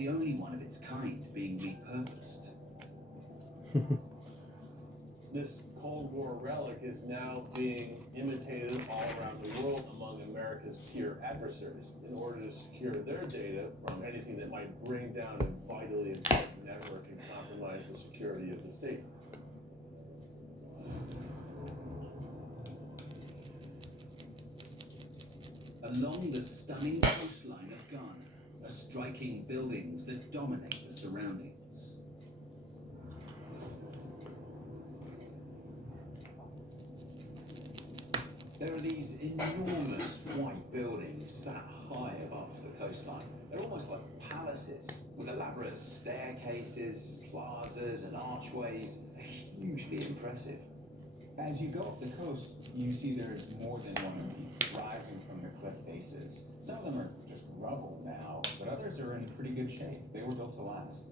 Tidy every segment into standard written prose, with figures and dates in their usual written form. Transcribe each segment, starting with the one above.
the only one of its kind being repurposed. This Cold War relic is now being imitated all around the world among America's peer adversaries in order to secure their data from anything that might bring down a vitally important network and compromise the security of the state. Along the stunning coastline of Ghana are striking buildings that dominate the surroundings. There are these enormous white buildings sat high above the coastline. They're almost like palaces with elaborate staircases, plazas and archways. They're hugely impressive. As you go up the coast, you see there's more than one of these rising from the cliff faces. Some of them are just rubble now, but others are in pretty good shape. They were built to last.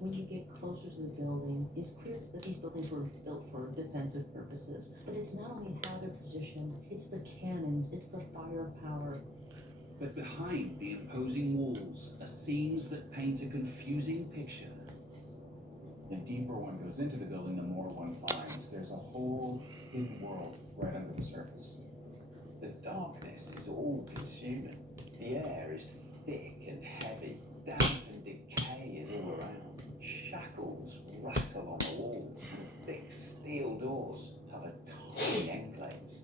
When you get closer to the buildings, it's clear that these buildings were built for defensive purposes. But it's not only how they're positioned, it's the cannons, it's the firepower. But behind the imposing walls are scenes that paint a confusing picture. The deeper one goes into the building, the more one finds. There's a whole hidden world right under the surface. The darkness is all consuming. The air is thick and heavy. Damp and decay is all around. Shackles rattle on the walls, and thick steel doors have a tiny enclaves.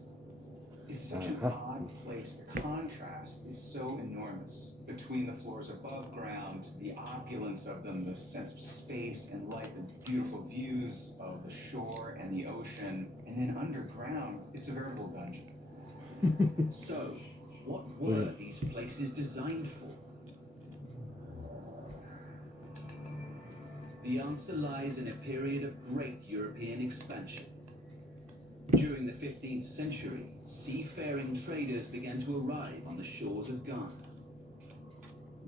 It's such an odd place. The contrast is so enormous between the floors above ground, the opulence of them, the sense of space and light, the beautiful views of the shore and the ocean, and then underground, it's a veritable dungeon. So, what were these places designed for? The answer lies in a period of great European expansion. During the 15th century, seafaring traders began to arrive on the shores of Ghana.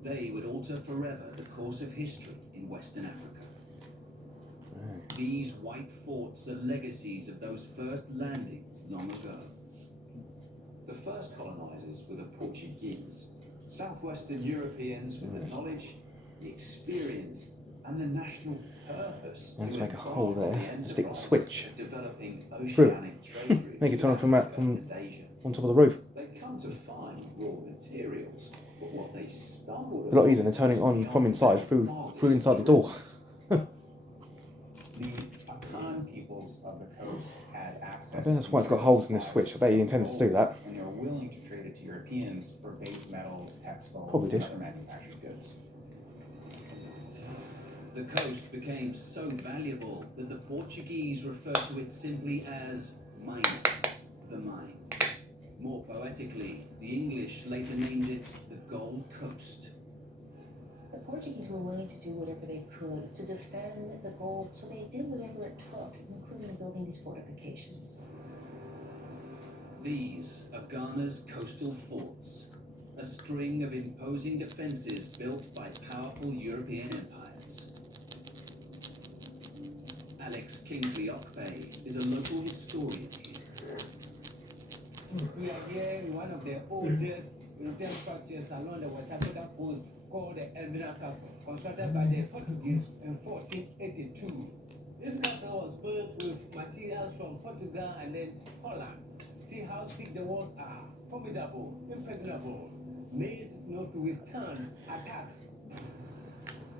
They would alter forever the course of history in Western Africa. These white forts are legacies of those first landings long ago. The first colonizers were the Portuguese, southwestern Europeans with the knowledge, the experience, and the national purpose Let's to make a hole embark on there the to stick the enterprise switch of developing through. oceanic trade routes. Make it turn from that from Asia. on top of the roof. They come to find raw materials, but what they stumbled A lot easier than turning on from inside through inside the door. The Akan peoples of the coast had access. I think that's why it's got holes in this switch. I bet he intended to do that. And they were willing to trade it to Europeans for base metals, textiles, Probably did. and other manufactured goods. The coast became so valuable that the Portuguese referred to it simply as mining, the mine. More poetically, the English later named it the Gold Coast. The Portuguese were willing to do whatever they could to defend the gold, so they did whatever it took, including building these fortifications. These are Ghana's coastal forts, a string of imposing defenses built by powerful European empires. Alex Kingsley Okpei is a local historian here. We are here in one of the oldest European structures along the West African coast called the Elmina Castle, constructed by the Portuguese in 1482. This castle was built with materials from Portugal and then Holland. See how thick the walls are, formidable, impregnable, made not to withstand attacks.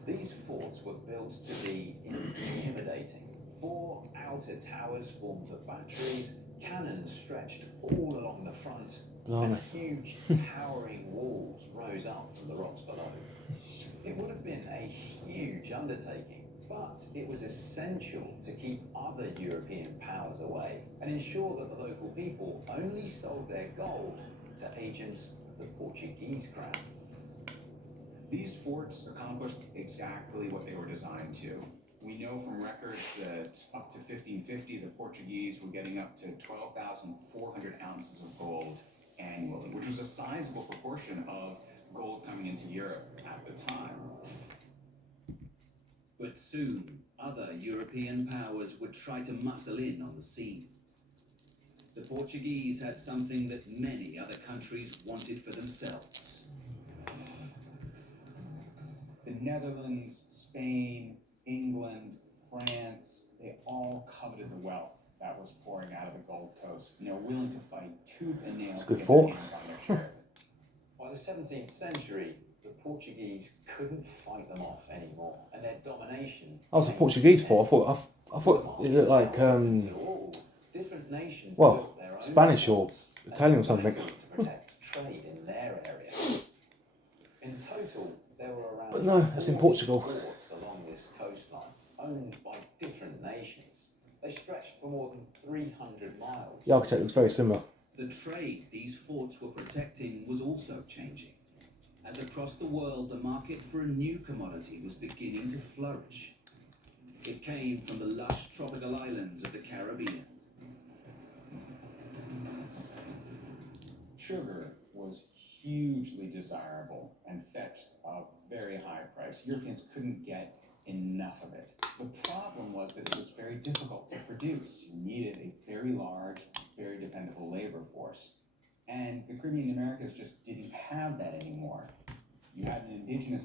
These forts were built to be intimidating. 4 outer towers formed the batteries, cannons stretched all along the front, and huge towering walls rose up from the rocks below. It would have been a huge undertaking, but it was essential to keep other European powers away and ensure that the local people only sold their gold to agents of the Portuguese crown. These forts accomplished exactly what they were designed to. We know from records that up to 1550, the Portuguese were getting up to 12,400 ounces of gold annually, which was a sizable proportion of gold coming into Europe at the time. But soon, other European powers would try to muscle in on the scene. The Portuguese had something that many other countries wanted for themselves. The Netherlands, Spain, England, France, they all coveted the wealth that was pouring out of the Gold Coast, and they were willing to fight tooth and nail It's a to good get thought. their hands on their share. By the 17th century, the Portuguese couldn't fight them off anymore, and their domination. I was a Portuguese for. I thought it looked like Different nations well, built their own Spanish or forts and Italian or something. battled to protect trade in their area. In total, there were around But no, that's in 40 Portugal. forts along this coastline, owned by different nations. They stretched for more than 300 miles. The architect looks very similar. The trade these forts were protecting was also changing, as across the world the market for a new commodity was beginning to flourish. It came from the lush tropical islands of the Caribbean. Sugar was hugely desirable and fetched a very high price. Europeans couldn't get enough of it. The problem was that it was very difficult to produce. You needed a very large, very dependable labor force. And the Caribbean and Americas just didn't have that anymore. You had an indigenous